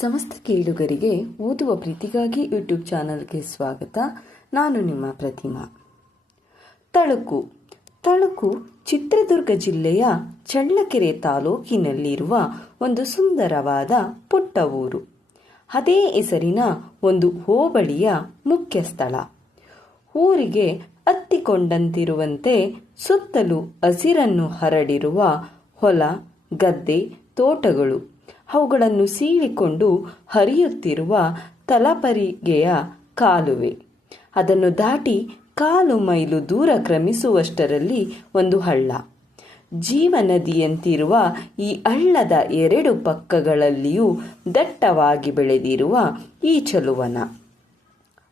ಸಮಸ್ತ ಕೇಳುಗರಿಗೆ ಓದುವ ಪ್ರೀತಿಗಾಗಿ ಯೂಟ್ಯೂಬ್ ಚಾನಲ್ಗೆ ಸ್ವಾಗತ. ನಾನು ನಿಮ್ಮ ಪ್ರತಿಮಾ. ತಳುಕು. ತಳುಕು ಚಿತ್ರದುರ್ಗ ಜಿಲ್ಲೆಯ ಚಳ್ಳಕೆರೆ ತಾಲೂಕಿನಲ್ಲಿರುವ ಒಂದು ಸುಂದರವಾದ ಪುಟ್ಟ ಊರು. ಅದೇ ಹೆಸರಿನ ಒಂದು ಹೋಬಳಿಯ ಮುಖ್ಯ ಸ್ಥಳ. ಊರಿಗೆ ಅತ್ತಿಕೊಂಡಂತಿರುವಂತೆ ಸುತ್ತಲೂ ಹಸಿರನ್ನು ಹರಡಿರುವ ಹೊಲ, ಗದ್ದೆ, ತೋಟಗಳು. ಅವುಗಳನ್ನು ಸೀಳಿಕೊಂಡು ಹರಿಯುತ್ತಿರುವ ತಲಪರಿಗೆಯ ಕಾಲುವೆ. ಅದನ್ನು ದಾಟಿ ಕಾಲು ಮೈಲು ದೂರ ಕ್ರಮಿಸುವಷ್ಟರಲ್ಲಿ ಒಂದು ಹಳ್ಳ. ಜೀವನದಿಯಂತಿರುವ ಈ ಹಳ್ಳದ ಎರಡು ಪಕ್ಕಗಳಲ್ಲಿಯೂ ದಟ್ಟವಾಗಿ ಬೆಳೆದಿರುವ ಈ ಚಲುವನ.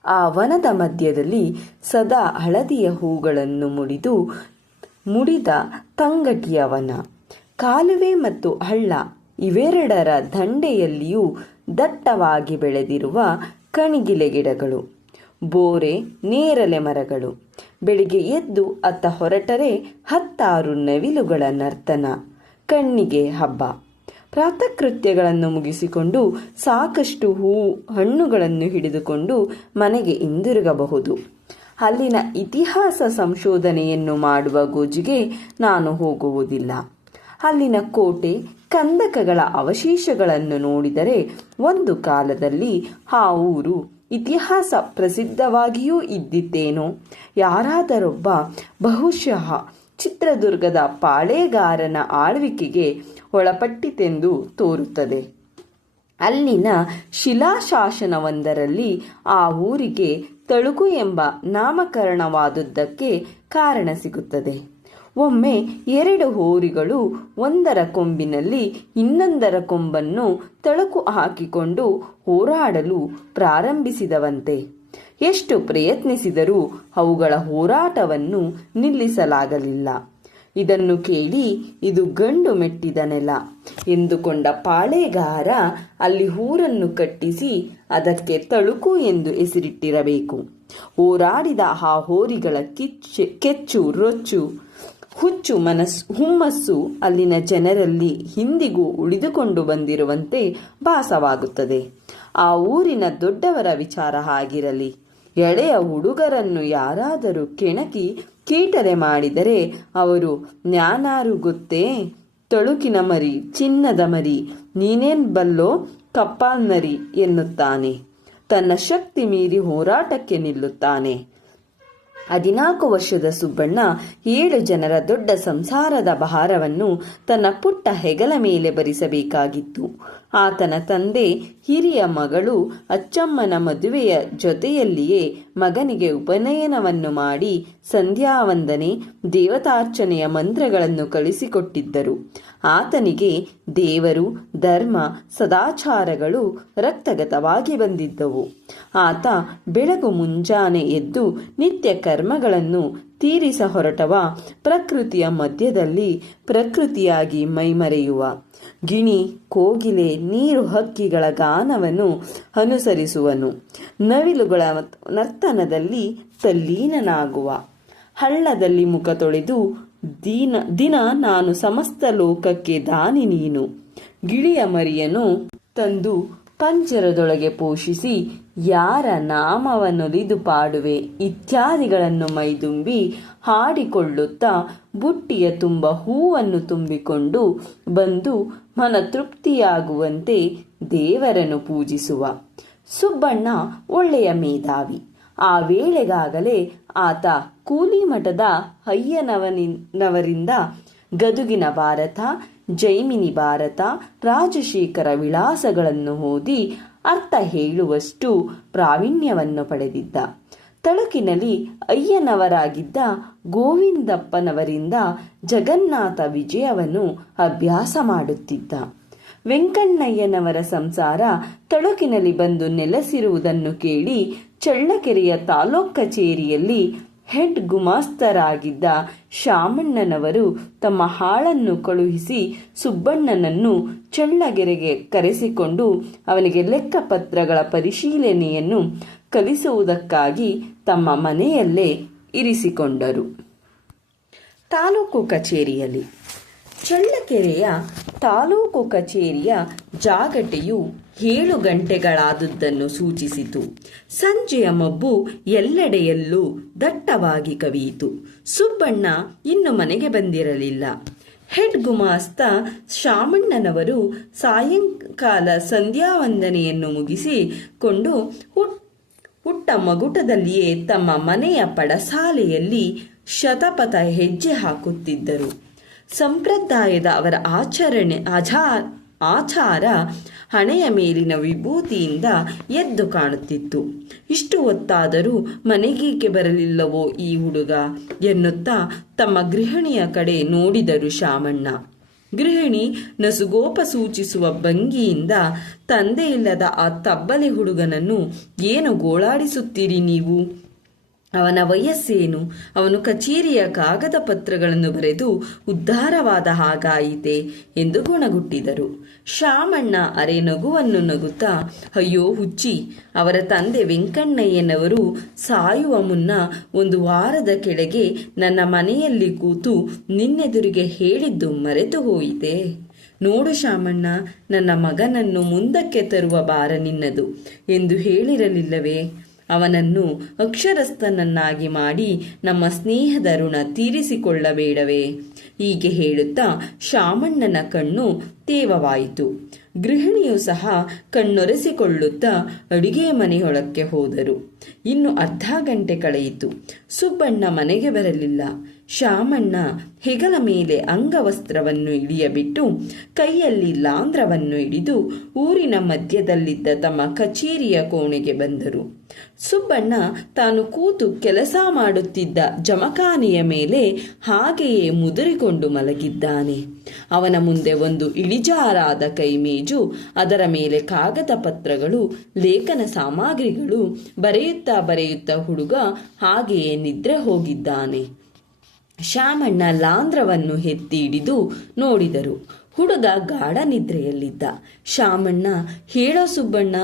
ಆ ವನದ ಮಧ್ಯದಲ್ಲಿ ಸದಾ ಹಳದಿಯ ಹೂಗಳನ್ನು ಮುಡಿದು ಮುಡಿದ ತಂಗಟಿಯ ವನ. ಕಾಲುವೆ ಮತ್ತು ಹಳ್ಳ ಇವೆರಡರ ದಂಡೆಯಲ್ಲಿಯೂ ದಟ್ಟವಾಗಿ ಬೆಳೆದಿರುವ ಕಣಿಗಿಲೆ ಗಿಡಗಳು, ಬೋರೆ ನೇರಲೆ ಮರಗಳು. ಬೆಳಿಗ್ಗೆ ಎದ್ದು ಅತ್ತ ಹೊರಟರೆ ಹತ್ತಾರು ನವಿಲುಗಳ ನರ್ತನ, ಕಣ್ಣಿಗೆ ಹಬ್ಬ. ಪ್ರಾತಕೃತ್ಯಗಳನ್ನು ಮುಗಿಸಿಕೊಂಡು ಸಾಕಷ್ಟು ಹೂ ಹಣ್ಣುಗಳನ್ನು ಹಿಡಿದುಕೊಂಡು ಮನೆಗೆ ಹಿಂದಿರುಗಬಹುದು. ಅಲ್ಲಿನ ಇತಿಹಾಸ ಸಂಶೋಧನೆಯನ್ನು ಮಾಡುವ ಗೋಜಿಗೆ ನಾನು ಹೋಗುವುದಿಲ್ಲ. ಅಲ್ಲಿನ ಕೋಟೆ ಕಂದಕಗಳ ಅವಶೇಷಗಳನ್ನು ನೋಡಿದರೆ ಒಂದು ಕಾಲದಲ್ಲಿ ಆ ಊರು ಇತಿಹಾಸ ಪ್ರಸಿದ್ಧವಾಗಿಯೂ ಇದ್ದಿತ್ತೇನೋ. ಯಾರಾದರೊಬ್ಬ ಬಹುಶಃ ಚಿತ್ರದುರ್ಗದ ಪಾಳೇಗಾರನ ಆಳ್ವಿಕೆಗೆ ಒಳಪಟ್ಟಿತೆಂದು ತೋರುತ್ತದೆ. ಅಲ್ಲಿನ ಶಿಲಾಶಾಸನವೊಂದರಲ್ಲಿ ಆ ಊರಿಗೆ ತಳುಕು ಎಂಬ ನಾಮಕರಣವಾದುದಕ್ಕೆ ಕಾರಣ ಸಿಗುತ್ತದೆ. ಒಮ್ಮೆ ಎರಡು ಹೋರಿಗಳು ಒಂದರ ಕೊಂಬಿನಲ್ಲಿ ಇನ್ನೊಂದರ ಕೊಂಬನ್ನು ತಳುಕು ಹಾಕಿಕೊಂಡು ಹೋರಾಡಲು ಪ್ರಾರಂಭಿಸಿದವಂತೆ. ಎಷ್ಟು ಪ್ರಯತ್ನಿಸಿದರೂ ಅವುಗಳ ಹೋರಾಟವನ್ನು ನಿಲ್ಲಿಸಲಾಗಲಿಲ್ಲ. ಇದನ್ನು ಕೇಳಿ ಇದು ಗಂಡು ಮೆಟ್ಟಿದ ನೆಲ ಎಂದುಕೊಂಡ ಪಾಳೆಗಾರ ಅಲ್ಲಿ ಊರನ್ನು ಕಟ್ಟಿಸಿ ಅದಕ್ಕೆ ತಳುಕು ಎಂದು ಹೆಸರಿಟ್ಟಿರಬೇಕು. ಹೋರಾಡಿದ ಆ ಹೋರಿಗಳ ಕಿಚ್ಚು, ಕೆಚ್ಚು, ರೊಚ್ಚು ಹುಚ್ಚು ಮನಸ್ಸು ಹುಮ್ಮಸ್ಸು ಅಲ್ಲಿನ ಜನರಲ್ಲಿ ಹಿಂದಿಗೂ ಉಳಿದುಕೊಂಡು ಬಂದಿರುವಂತೆ ಭಾಸವಾಗುತ್ತದೆ. ಆ ಊರಿನ ದೊಡ್ಡವರ ವಿಚಾರ ಆಗಿರಲಿ ಎಳೆಯ ಹುಡುಗರನ್ನು ಯಾರಾದರೂ ಕೆಣಕಿ ಕೀಟರೆ ಮಾಡಿದರೆ ಅವರು ಜ್ಞಾನಾರು ಗೊತ್ತೇ ತಳುಕಿನ ಮರಿ, ಚಿನ್ನದ ಮರಿ, ನೀನೇನ್ ಬಲ್ಲೋ, ಕಪ್ಪಾಲ್ ಮರಿ ಎನ್ನುತ್ತಾನೆ. ತನ್ನ ಶಕ್ತಿ ಮೀರಿ ಹೋರಾಟಕ್ಕೆ ನಿಲ್ಲುತ್ತಾನೆ. ಹದಿನಾಲ್ಕು ವರ್ಷದ ಸುಬ್ಬಣ್ಣ ಏಳು ಜನರ ದೊಡ್ಡ ಸಂಸಾರದ ಭಾರವನ್ನು ತನ್ನ ಪುಟ್ಟ ಹೆಗಲ ಮೇಲೆ ಭರಿಸಬೇಕಾಗಿತ್ತು. ಆತನ ತಂದೆ ಹಿರಿಯ ಮಗಳು ಅಚ್ಚಮ್ಮನ ಮದುವೆಯ ಜೊತೆಯಲ್ಲಿಯೇ ಮಗನಿಗೆ ಉಪನಯನವನ್ನು ಮಾಡಿ ಸಂಧ್ಯಾವಂದನೆ, ದೇವತಾರ್ಚನೆಯ ಮಂತ್ರಗಳನ್ನು ಕಳಿಸಿಕೊಟ್ಟಿದ್ದರು. ಆತನಿಗೆ ದೇವರು, ಧರ್ಮ, ಸದಾಚಾರಗಳು ರಕ್ತಗತವಾಗಿ ಬಂದಿದ್ದವು. ಆತ ಬೆಳಗು ಮುಂಜಾನೆ ಎದ್ದು ನಿತ್ಯ ಕರ್ಮಗಳನ್ನು ತೀರಿಸ ಹೊರಟವ, ಪ್ರಕೃತಿಯ ಮಧ್ಯದಲ್ಲಿ ಪ್ರಕೃತಿಯಾಗಿ ಮೈಮರೆಯುವ. ಗಿಣಿ ಕೋಗಿಲೆ ನೀರು ಹಕ್ಕಿಗಳ ಗಾನವನ್ನು ಅನುಸರಿಸುವನು. ನವಿಲುಗಳ ನರ್ತನದಲ್ಲಿ ತಲ್ಲೀನನಾಗುವ. ಹಳ್ಳದಲ್ಲಿ ಮುಖ ತೊಳೆದು, ದಿನ ದಿನ ನಾನು ಸಮಸ್ತ ಲೋಕಕ್ಕೆ ದಾನಿ ನೀನು. ಗಿಳಿಯ ಮರಿಯನು ತಂದು ಪಂಜರದೊಳಗೆ ಪೋಷಿಸಿ ಯಾರ ನಾಮವನ್ನೊಲಿದು ಪಾಡುವೆ ಇತ್ಯಾದಿಗಳನ್ನು ಮೈದುಂಬಿ ಹಾಡಿಕೊಳ್ಳುತ್ತಾ ಬುಟ್ಟಿಯ ತುಂಬ ಹೂವನ್ನು ತುಂಬಿಕೊಂಡು ಬಂದು ಮನ ತೃಪ್ತಿಯಾಗುವಂತೆ ದೇವರನ್ನು ಪೂಜಿಸುವ. ಸುಬ್ಬಣ್ಣ ಒಳ್ಳೆಯ ಮೇಧಾವಿ. ಆ ವೇಳೆಗಾಗಲೇ ಆತ ಕೂಲಿ ಮಠದ ಗದುಗಿನ ಭಾರತ, ಜೈಮಿನಿ ಭಾರತ, ರಾಜಶೇಖರ ವಿಳಾಸಗಳನ್ನು ಓದಿ ಅರ್ಥ ಹೇಳುವಷ್ಟು ಪ್ರಾವೀಣ್ಯವನ್ನು ಪಡೆದಿದ್ದ. ತಳುಕಿನಲ್ಲಿ ಅಯ್ಯನವರಾಗಿದ್ದ ಗೋವಿಂದಪ್ಪನವರಿಂದ ಜಗನ್ನಾಥ ವಿಜಯವನ್ನು ಅಭ್ಯಾಸ ಮಾಡುತ್ತಿದ್ದ. ವೆಂಕಣ್ಣಯ್ಯನವರ ಸಂಸಾರ ತಳುಕಿನಲ್ಲಿ ಬಂದು ನೆಲೆಸಿರುವುದನ್ನು ಕೇಳಿ ಚಳ್ಳಕೆರೆಯ ತಾಲೂಕ್ ಕಚೇರಿಯಲ್ಲಿ ಹೆಡ್ ಗುಮಾಸ್ತರಾಗಿದ್ದ ಶಾಮಣ್ಣನವರು ತಮ್ಮ ಹಾಳನ್ನು ಕಳುಹಿಸಿ ಸುಬ್ಬಣ್ಣನನ್ನು ಚಳ್ಳಗೆರೆಗೆ ಕರೆಸಿಕೊಂಡು ಅವನಿಗೆ ಲೆಕ್ಕಪತ್ರಗಳ ಪರಿಶೀಲನೆಯನ್ನು ಕಲಿಸುವುದಕ್ಕಾಗಿ ತಮ್ಮ ಮನೆಯಲ್ಲೇ ಇರಿಸಿಕೊಂಡರು. ತಾಲೂಕು ಕಚೇರಿಯಲ್ಲಿ ಚಳ್ಳಕೆರೆಯ ತಾಲೂಕು ಕಚೇರಿಯ ಜಾಗಟೆಯು ಏಳು ಗಂಟೆಗಳಾದುದನ್ನು ಸೂಚಿಸಿತು. ಸಂಜೆಯ ಮಬ್ಬು ಎಲ್ಲೆಡೆಯಲ್ಲೂ ದಟ್ಟವಾಗಿ ಕವಿಯಿತು. ಸುಬ್ಬಣ್ಣ ಇನ್ನು ಮನೆಗೆ ಬಂದಿರಲಿಲ್ಲ. ಹೆಡ್ ಗುಮಾಸ್ತ ಶಾಮಣ್ಣನವರು ಸಾಯಂಕಾಲ ಸಂಧ್ಯಾವಂದನೆಯನ್ನು ಮುಗಿಸಿಕೊಂಡು ಹುಟ್ಟ ಹುಟ್ಟ ಮಗುಟದಲ್ಲಿಯೇ ತಮ್ಮ ಮನೆಯ ಪಡಸಾಲೆಯಲ್ಲಿ ಶತಪಥ ಹೆಜ್ಜೆ ಹಾಕುತ್ತಿದ್ದರು. ಸಂಪ್ರದಾಯದ ಅವರ ಆಚರಣೆ ಅಜಾ ಆಚಾರ ಹಣೆಯ ಮೇಲಿನ ವಿಭೂತಿಯಿಂದ ಎದ್ದು ಕಾಣುತ್ತಿತ್ತು. ಇಷ್ಟು ಹೊತ್ತಾದರೂ ಮನೆಗೀಕೆ ಬರಲಿಲ್ಲವೋ ಈ ಹುಡುಗ? ಎನ್ನುತ್ತಾ ತಮ್ಮ ಗೃಹಿಣಿಯ ಕಡೆ ನೋಡಿದರು ಶಾಮಣ್ಣ ಗೃಹಿಣಿ ನಸುಗೋಪ ಸೂಚಿಸುವ ಭಂಗಿಯಿಂದ ತಂದೆಯಿಲ್ಲದ ಆ ತಬ್ಬಲೆ ಹುಡುಗನನ್ನು ಏನು ಗೋಳಾಡಿಸುತ್ತೀರಿ ನೀವು? ಅವನ ವಯಸ್ಸೇನು? ಅವನು ಕಚೇರಿಯ ಕಾಗದ ಪತ್ರಗಳನ್ನು ಬರೆದು ಉದ್ಧಾರವಾದ ಹಾಗಾಯಿತೆ ಎಂದು ಗುಣಗುಟ್ಟಿದರು. ಶಾಮಣ್ಣ ಅರೆ ನಗುವನ್ನು ನಗುತ್ತಾ, ಅಯ್ಯೋ ಹುಚ್ಚಿ, ಅವರ ತಂದೆ ವೆಂಕಣ್ಣಯ್ಯನವರು ಸಾಯುವ ಮುನ್ನ ಒಂದು ವಾರದ ಕೆಳಗೆ ನನ್ನ ಮನೆಯಲ್ಲಿ ಕೂತು ನಿನ್ನೆದುರಿಗೆ ಹೇಳಿದ್ದು ಮರೆತು ಹೋಯಿತೆ. ನೋಡು ಶಾಮಣ್ಣ ನನ್ನ ಮಗನನ್ನು ಮುಂದಕ್ಕೆ ತರುವ ಬಾರ ನಿನ್ನದು ಎಂದು ಹೇಳಿರಲಿಲ್ಲವೇ? ಅವನನ್ನು ಅಕ್ಷರಸ್ಥನನ್ನಾಗಿ ಮಾಡಿ ನಮ್ಮ ಸ್ನೇಹದ ಋಣ ತೀರಿಸಿಕೊಳ್ಳಬೇಡವೇ. ಹೀಗೆ ಹೇಳುತ್ತಾ ಶಾಮಣ್ಣನ ಕಣ್ಣು ತೇವವಾಯಿತು. ಗೃಹಿಣಿಯು ಸಹ ಕಣ್ಣೊರೆಸಿಕೊಳ್ಳುತ್ತಾ ಅಡುಗೆ ಮನೆಯೊಳಕ್ಕೆ ಹೋದರು. ಇನ್ನು ಅರ್ಧ ಗಂಟೆ ಕಳೆಯಿತು. ಸುಬ್ಬಣ್ಣ ಮನೆಗೆ ಬರಲಿಲ್ಲ. ಶಾಮಣ್ಣ ಹೆಗಲ ಮೇಲೆ ಅಂಗವಸ್ತ್ರವನ್ನು ಇಳಿಯಬಿಟ್ಟು, ಕೈಯಲ್ಲಿ ಲಾಂದ್ರವನ್ನು ಹಿಡಿದು ಊರಿನ ಮಧ್ಯದಲ್ಲಿದ್ದ ತಮ್ಮ ಕಚೇರಿಯ ಕೋಣೆಗೆ ಬಂದರು. ಸುಬ್ಬಣ್ಣ ತಾನು ಕೂತು ಕೆಲಸ ಮಾಡುತ್ತಿದ್ದ ಜಮಖಾನೆಯ ಮೇಲೆ ಹಾಗೆಯೇ ಮುದುರಿಕೊಂಡು ಮಲಗಿದ್ದಾನೆ. ಅವನ ಮುಂದೆ ಒಂದು ಇಳಿಜಾರಾದ ಕೈಮೇಜು, ಅದರ ಮೇಲೆ ಕಾಗದ ಪತ್ರಗಳು, ಲೇಖನ ಸಾಮಗ್ರಿಗಳು, ಬರೆಯುತ್ತಾ ಬರೆಯುತ್ತಾ ಹುಡುಗ ಹಾಗೆಯೇ ನಿದ್ರೆ ಹೋಗಿದ್ದಾನೆ. ಶ್ಯಾಮಣ್ಣ ಲಾಂಧ್ರವನ್ನು ಎತ್ತಿ ಹಿಡಿದು ನೋಡಿದರು. ಹುಡುಗ ಗಾಢ ನಿದ್ರೆಯಲ್ಲಿದ್ದ. ಶಾಮಣ್ಣ ಹೇಳೋ ಸುಬ್ಬಣ್ಣ,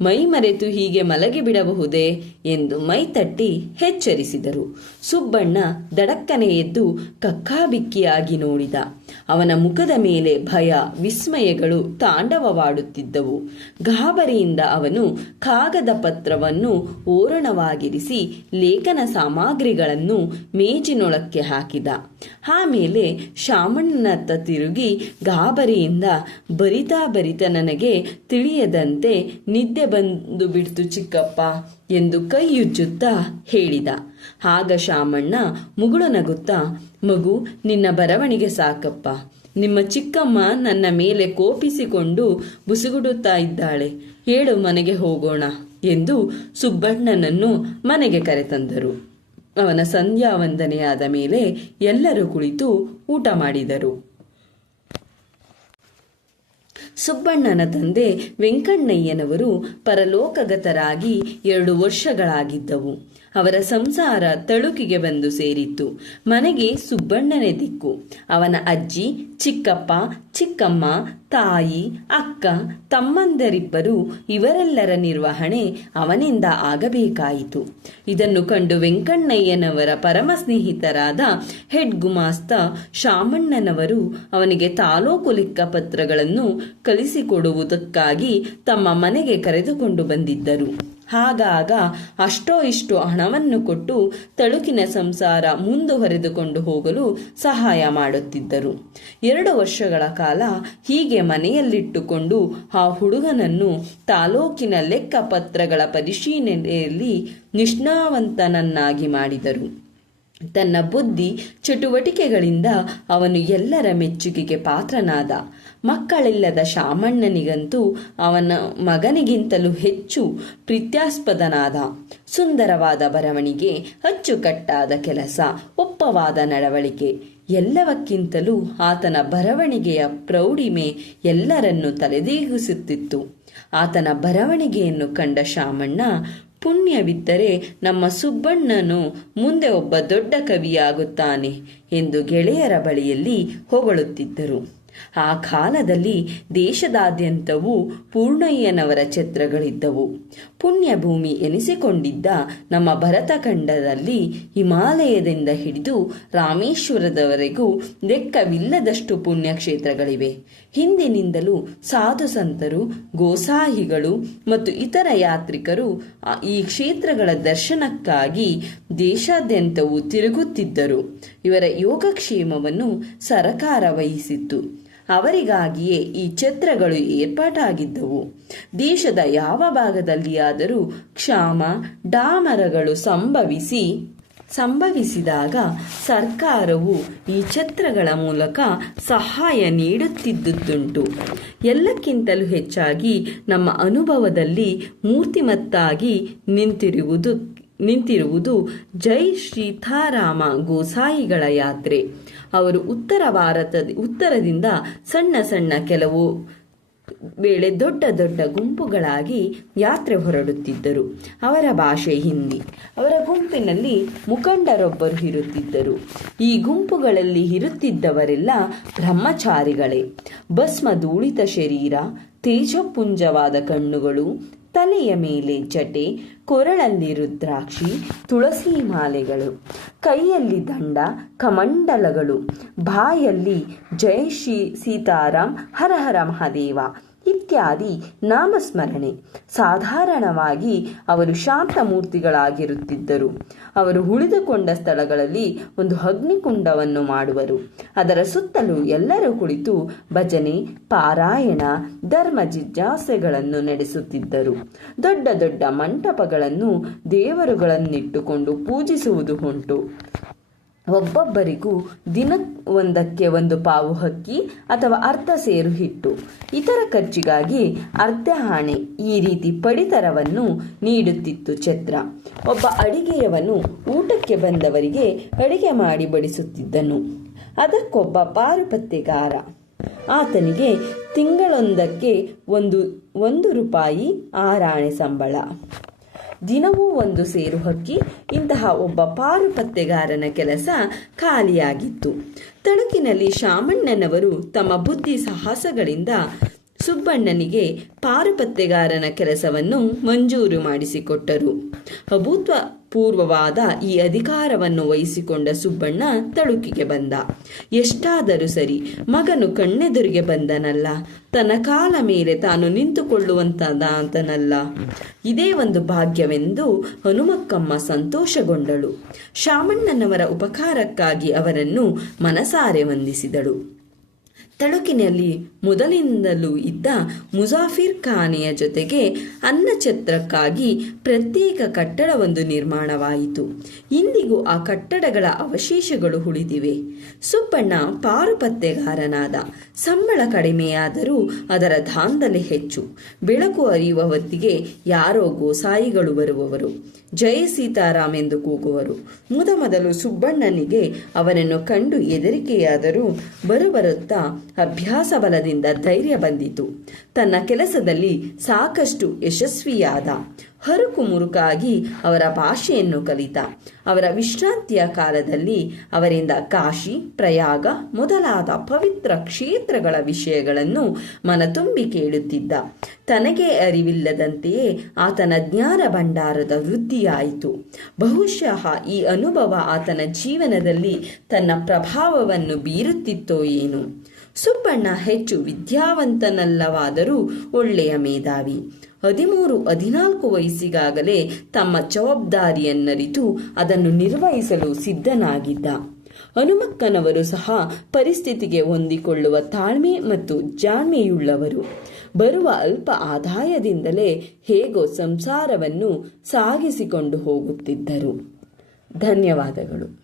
ಮೈ ಮರೆತು ಹೀಗೆ ಮಲಗಿ ಬಿಡಬಹುದೇ? ಎಂದು ಮೈ ತಟ್ಟಿ ಎಚ್ಚರಿಸಿದರು. ಸುಬ್ಬಣ್ಣ ದಡಕ್ಕನೆ ಎದ್ದು ಕಕ್ಕಾಬಿಕ್ಕಿಯಾಗಿ ನೋಡಿದ. ಅವನ ಮುಖದ ಮೇಲೆ ಭಯ, ವಿಸ್ಮಯಗಳು ತಾಂಡವವಾಡುತ್ತಿದ್ದವು. ಗಾಬರಿಯಿಂದ ಅವನು ಕಾಗದ ಪತ್ರವನ್ನು ಓರಣವಾಗಿರಿಸಿ ಲೇಖನ ಸಾಮಗ್ರಿಗಳನ್ನು ಮೇಜಿನೊಳಕ್ಕೆ ಹಾಕಿದ. ಆಮೇಲೆ ಶಾಮಣ್ಣನತ್ತ ತಿರುಗಿ ಗಾಬರಿಯಿಂದ, ಬರಿತಾ ಬರಿತ ನನಗೆ ತಿಳಿಯದಂತೆ ನಿದ್ದೆ ಬಂದು ಬಿಡ್ತು ಚಿಕ್ಕಪ್ಪ ಎಂದು ಕೈಯುಜ್ಜುತ್ತಾ ಹೇಳಿದ. ಆಗ ಶಾಮಣ್ಣ ಮುಗುಳು ನಗುತ್ತಾ ಮಗು, ನಿನ್ನ ಬರವಣಿಗೆ ಸಾಕಪ್ಪ. ನಿಮ್ಮ ಚಿಕ್ಕಮ್ಮ ನನ್ನ ಮೇಲೆ ಕೋಪಿಸಿಕೊಂಡು ಬುಸುಗುಡುತ್ತಾ ಇದ್ದಾಳೆ. ಹೇಳು, ಮನೆಗೆ ಹೋಗೋಣ ಎಂದು ಸುಬ್ಬಣ್ಣನನ್ನು ಮನೆಗೆ ಕರೆತಂದರು. ಅವನ ಸಂಧ್ಯಾ ವಂದನೆಯಾದ ಮೇಲೆ ಎಲ್ಲರೂ ಕುಳಿತು ಊಟ ಮಾಡಿದರು. ಸುಬ್ಬಣ್ಣನ ತಂದೆ ವೆಂಕಣ್ಣಯ್ಯನವರು ಪರಲೋಕಗತರಾಗಿ ಎರಡು ವರ್ಷಗಳಾಗಿದ್ದವು. ಅವರ ಸಂಸಾರ ತಳುಕಿಗೆ ಬಂದು ಸೇರಿತ್ತು. ಮನೆಗೆ ಸುಬ್ಬಣ್ಣನೇ ದಿಕ್ಕು. ಅವನ ಅಜ್ಜಿ, ಚಿಕ್ಕಪ್ಪ, ಚಿಕ್ಕಮ್ಮ, ತಾಯಿ, ಅಕ್ಕ, ತಮ್ಮಂದರಿಬ್ಬರು ಇವರೆಲ್ಲರ ನಿರ್ವಹಣೆ ಅವನಿಂದ ಆಗಬೇಕಾಯಿತು. ಇದನ್ನು ಕಂಡು ವೆಂಕಣ್ಣಯ್ಯನವರ ಪರಮ ಸ್ನೇಹಿತರಾದ ಹೆಡ್ ಗುಮಾಸ್ತ ಶಾಮಣ್ಣನವರು ಅವನಿಗೆ ತಾಲೂಕು ಲೆಕ್ಕಪತ್ರಗಳನ್ನು ಕಳಿಸಿಕೊಡುವುದಕ್ಕಾಗಿ ತಮ್ಮ ಮನೆಗೆ ಕರೆದುಕೊಂಡು ಬಂದಿದ್ದರು. ಆಗಾಗ ಅಷ್ಟೋ ಇಷ್ಟು ಹಣವನ್ನು ಕೊಟ್ಟು ತಳುಕಿನ ಸಂಸಾರ ಮುಂದುವರೆದುಕೊಂಡು ಹೋಗಲು ಸಹಾಯ ಮಾಡುತ್ತಿದ್ದರು. ಎರಡು ವರ್ಷಗಳ ಕಾಲ ಹೀಗೆ ಮನೆಯಲ್ಲಿಟ್ಟುಕೊಂಡು ಆ ಹುಡುಗನನ್ನು ತಾಲೂಕಿನ ಲೆಕ್ಕಪತ್ರಗಳ ಪರಿಶೀಲನೆಯಲ್ಲಿ ನಿಷ್ಣಾವಂತನನ್ನಾಗಿ ಮಾಡಿದರು. ತನ್ನ ಬುದ್ಧಿ ಚಟುವಟಿಕೆಗಳಿಂದ ಅವನು ಎಲ್ಲರ ಮೆಚ್ಚುಗೆಗೆ ಪಾತ್ರನಾದ. ಮಕ್ಕಳಿಲ್ಲದ ಶಾಮಣ್ಣನಿಗಂತೂ ಅವನ ಮಗನಿಗಿಂತಲೂ ಹೆಚ್ಚು ಪ್ರೀತ್ಯಾಸ್ಪದನಾದ ಸುಂದರವಾದ ಬರವಣಿಗೆ, ಅಚ್ಚುಕಟ್ಟಾದ ಕೆಲಸ, ಒಪ್ಪವಾದ ನಡವಳಿಕೆ ಎಲ್ಲವಕ್ಕಿಂತಲೂ ಆತನ ಬರವಣಿಗೆಯ ಪ್ರೌಢಿಮೆ ಎಲ್ಲರನ್ನೂ ತಲೆದೇಗಿಸುತ್ತಿತ್ತು. ಆತನ ಬರವಣಿಗೆಯನ್ನು ಕಂಡ ಶಾಮಣ್ಣ, ಪುಣ್ಯವಿದ್ದರೆ ನಮ್ಮ ಸುಬ್ಬಣ್ಣನು ಮುಂದೆ ಒಬ್ಬ ದೊಡ್ಡ ಕವಿಯಾಗುತ್ತಾನೆ ಎಂದು ಗೆಳೆಯರ ಬಳಿಯಲ್ಲಿ ಹೊಗಳುತ್ತಿದ್ದರು. ಆ ಕಾಲದಲ್ಲಿ ದೇಶದಾದ್ಯಂತವೂ ಪೂರ್ಣಯ್ಯನವರ ಛತ್ರಗಳಿದ್ದವು. ಪುಣ್ಯಭೂಮಿ ಎನಿಸಿಕೊಂಡಿದ್ದ ನಮ್ಮ ಭರತಖಂಡದಲ್ಲಿ ಹಿಮಾಲಯದಿಂದ ಹಿಡಿದು ರಾಮೇಶ್ವರದವರೆಗೂ ಲೆಕ್ಕವಿಲ್ಲದಷ್ಟು ಪುಣ್ಯಕ್ಷೇತ್ರಗಳಿವೆ. ಹಿಂದಿನಿಂದಲೂ ಸಾಧು ಸಂತರು ಗೋಸಾಹಿಗಳು ಮತ್ತು ಇತರ ಯಾತ್ರಿಕರು ಈ ಕ್ಷೇತ್ರಗಳ ದರ್ಶನಕ್ಕಾಗಿ ದೇಶಾದ್ಯಂತವೂ ತಿರುಗುತ್ತಿದ್ದರು. ಇವರ ಯೋಗಕ್ಷೇಮವನ್ನು ಸರಕಾರ ವಹಿಸಿತ್ತು. ಅವರಿಗಾಗಿಯೇ ಈ ಛತ್ರಗಳು ಏರ್ಪಾಟಾಗಿದ್ದವು. ದೇಶದ ಯಾವ ಭಾಗದಲ್ಲಿಯಾದರೂ ಕ್ಷಾಮ, ಡಾಮರಗಳು ಸಂಭವಿಸಿ ಸಂಭವಿಸಿದಾಗ ಸರ್ಕಾರವು ಈ ಛತ್ರಗಳ ಮೂಲಕ ಸಹಾಯ ನೀಡುತ್ತಿದ್ದುದುಂಟು ಎಲ್ಲಕ್ಕಿಂತಲೂ ಹೆಚ್ಚಾಗಿ ನಮ್ಮ ಅನುಭವದಲ್ಲಿ ಮೂರ್ತಿಮತ್ತಾಗಿ ನಿಂತಿರುವುದು ನಿಂತಿರುವುದು ಜೈ ಶ್ರೀತಾರಾಮ ಗೋಸಾಯಿಗಳ ಯಾತ್ರೆ. ಅವರು ಉತ್ತರ ಭಾರತ ಉತ್ತರದಿಂದ ಸಣ್ಣ ಸಣ್ಣ ಕೆಲವು ವೇಳೆ ದೊಡ್ಡ ದೊಡ್ಡ ಗುಂಪುಗಳಾಗಿ ಯಾತ್ರೆ ಹೊರಡುತ್ತಿದ್ದರು. ಅವರ ಭಾಷೆ ಹಿಂದಿ. ಅವರ ಗುಂಪಿನಲ್ಲಿ ಮುಖಂಡರೊಬ್ಬರು ಇರುತ್ತಿದ್ದರು. ಈ ಗುಂಪುಗಳಲ್ಲಿ ಇರುತ್ತಿದ್ದವರೆಲ್ಲ ಬ್ರಹ್ಮಚಾರಿಗಳೇ. ಭಸ್ಮ ಧೂಳಿತ ಶರೀರ, ತೇಜಪುಂಜವಾದ ಕಣ್ಣುಗಳು, ತಲೆಯ ಮೇಲೆ ಜಟೆ ಕೊರಳಲ್ಲಿ ರುದ್ರಾಕ್ಷಿ, ತುಳಸಿ ಮಾಲೆಗಳು, ಕೈಯಲ್ಲಿ ದಂಡ, ಕಮಂಡಲಗಳು, ಬಾಯಲ್ಲಿ ಜಯ ಶ್ರೀ ಸೀತಾರಾಮ್, ಹರ ಹರ ಮಹಾದೇವ ಇತ್ಯಾದಿ ನಾಮಸ್ಮರಣೆ. ಸಾಧಾರಣವಾಗಿ ಅವರು ಶಾಂತ ಮೂರ್ತಿಗಳಾಗಿರುತ್ತಿದ್ದರು ಅವರು ಉಳಿದುಕೊಂಡ ಸ್ಥಳಗಳಲ್ಲಿ ಒಂದು ಅಗ್ನಿಕುಂಡವನ್ನು ಮಾಡುವರು. ಅದರ ಸುತ್ತಲೂ ಎಲ್ಲರೂ ಕುಳಿತು ಭಜನೆ, ಪಾರಾಯಣ, ಧರ್ಮ ಜಿಜ್ಞಾಸೆಗಳನ್ನು ನಡೆಸುತ್ತಿದ್ದರು. ದೊಡ್ಡ ದೊಡ್ಡ ಮಂಟಪಗಳನ್ನು ದೇವರುಗಳನ್ನಿಟ್ಟುಕೊಂಡು ಪೂಜಿಸುವುದು ಉಂಟು. ಒಬ್ಬೊಬ್ಬರಿಗೂ ದಿನ ಒಂದಕ್ಕೆ ಒಂದು ಪಾವು ಹಕ್ಕಿ ಅಥವಾ ಅರ್ಧ ಸೇರು ಹಿಟ್ಟು. ಇತರ ಖರ್ಚಿಗಾಗಿ ಅರ್ಧ ಹಾಣೆ ಈ ರೀತಿ ಪಡಿತರವನ್ನು ನೀಡುತ್ತಿತ್ತು ಛತ್ರ. ಒಬ್ಬ ಅಡಿಗೆಯವನು ಊಟಕ್ಕೆ ಬಂದವರಿಗೆ ಅಡಿಗೆ ಮಾಡಿ ಬಡಿಸುತ್ತಿದ್ದನು. ಅದಕ್ಕೊಬ್ಬ ಪಾರುಪತ್ತೆಗಾರ. ಆತನಿಗೆ ತಿಂಗಳೊಂದಕ್ಕೆ ಒಂದು ಒಂದು ರೂಪಾಯಿ ಆರಾಣೆ ಸಂಬಳ. ದಿನವೂ ಒಂದು ಸೇರು ಹಕ್ಕಿ ಇಂತಹ ಒಬ್ಬ ಪಾರುಪತ್ತೆಗಾರನ ಕೆಲಸ ಖಾಲಿಯಾಗಿತ್ತು. ತಳುಕಿನಲ್ಲಿ ಶಾಮಣ್ಣನವರು ತಮ್ಮ ಬುದ್ಧಿ ಸಾಹಸಗಳಿಂದ ಸುಬ್ಬಣ್ಣನಿಗೆ ಪಾರುಪತ್ತೆಗಾರನ ಕೆಲಸವನ್ನು ಮಂಜೂರು ಮಾಡಿಸಿಕೊಟ್ಟರು. ಅಭೂತ್ವ ಪೂರ್ವವಾದ ಈ ಅಧಿಕಾರವನ್ನು ವಹಿಸಿಕೊಂಡ ಸುಬ್ಬಣ್ಣ ತಳುಕಿಗೆ ಬಂದ. ಎಷ್ಟಾದರೂ ಸರಿ ಮಗನು ಕಣ್ಣೆದುರಿಗೆ ಬಂದನಲ್ಲ. ತನ್ನ ಕಾಲ ಮೇಲೆ ತಾನು ನಿಂತುಕೊಳ್ಳುವಂತದಾತನಲ್ಲ ಇದೇ ಒಂದು ಭಾಗ್ಯವೆಂದು ಹನುಮಕ್ಕಮ್ಮ ಸಂತೋಷಗೊಂಡಳು. ಶಾಮಣ್ಣನವರ ಉಪಕಾರಕ್ಕಾಗಿ ಅವರನ್ನು ಮನಸಾರೆ ವಂದಿಸಿದಳು. ತಳುಕಿನಲ್ಲಿ ಮೊದಲಿಂದಲೂ ಇದ್ದ ಮುಜಾಫಿರ್ ಖಾನೆಯ ಜೊತೆಗೆ ಅನ್ನಛತ್ರಕ್ಕಾಗಿ ಪ್ರತ್ಯೇಕ ಕಟ್ಟಡವೊಂದು ನಿರ್ಮಾಣವಾಯಿತು. ಇಂದಿಗೂ ಆ ಕಟ್ಟಡಗಳ ಅವಶೇಷಗಳು ಉಳಿದಿವೆ. ಸುಬ್ಬಣ್ಣ ಪಾರುಪತ್ತೆಗಾರನಾದ ಸಂಬಳ ಕಡಿಮೆಯಾದರೂ ಅದರ ದಾಂಧಲೆ ಹೆಚ್ಚು. ಬೆಳಕು ಅರಿಯುವ ಹೊತ್ತಿಗೆ ಯಾರೋ ಗೋಸಾಯಿಗಳು ಬರುವವರು. ಜಯ ಸೀತಾರಾಮ್ ಎಂದು ಕೂಗುವರು. ಮೊದಮೊದಲು ಸುಬ್ಬಣ್ಣನಿಗೆ ಅವನನ್ನು ಕಂಡು ಎದರಿಕೆಯಾದರೂ ಬರುಬರುತ್ತಾ ಅಭ್ಯಾಸ ಬಲದಿಂದ ಧೈರ್ಯ ಬಂದಿತು. ತನ್ನ ಕೆಲಸದಲ್ಲಿ ಸಾಕಷ್ಟು ಯಶಸ್ವಿಯಾದ ಹರುಕು ಮುರುಕಾಗಿ ಅವರ ಭಾಷೆಯನ್ನು ಕಲಿತ. ಅವರ ವಿಶ್ರಾಂತಿಯ ಕಾಲದಲ್ಲಿ ಅವರಿಂದ ಕಾಶಿ, ಪ್ರಯಾಗ ಮೊದಲಾದ ಪವಿತ್ರ ಕ್ಷೇತ್ರಗಳ ವಿಷಯಗಳನ್ನು ಮನತುಂಬಿ ಕೇಳುತ್ತಿದ್ದ. ತನಗೆ ಅರಿವಿಲ್ಲದಂತೆಯೇ ಆತನ ಜ್ಞಾನ ಭಂಡಾರದ ವೃದ್ಧಿಯಾಯಿತು. ಬಹುಶಃ ಈ ಅನುಭವ ಆತನ ಜೀವನದಲ್ಲಿ ತನ್ನ ಪ್ರಭಾವವನ್ನು ಬೀರುತ್ತಿತ್ತೋ ಏನು. ಸುಬ್ಬಣ್ಣ ಹೆಚ್ಚು ವಿದ್ಯಾವಂತನಲ್ಲವಾದರೂ ಒಳ್ಳೆಯ ಮೇಧಾವಿ. ಹದಿಮೂರು, ಹದಿನಾಲ್ಕು ವಯಸ್ಸಿಗಾಗಲೇ ತಮ್ಮ ಜವಾಬ್ದಾರಿಯನ್ನರಿತು ಅದನ್ನು ನಿರ್ವಹಿಸಲು ಸಿದ್ಧನಾಗಿದ್ದ. ಹನುಮಕ್ಕನವರು ಸಹ ಪರಿಸ್ಥಿತಿಗೆ ಹೊಂದಿಕೊಳ್ಳುವ ತಾಳ್ಮೆ ಮತ್ತು ಜಾಣ್ಮೆಯುಳ್ಳವರು. ಬರುವ ಅಲ್ಪ ಆದಾಯದಿಂದಲೇ ಹೇಗೋ ಸಂಸಾರವನ್ನು ಸಾಗಿಸಿಕೊಂಡು ಹೋಗುತ್ತಿದ್ದರು. ಧನ್ಯವಾದಗಳು.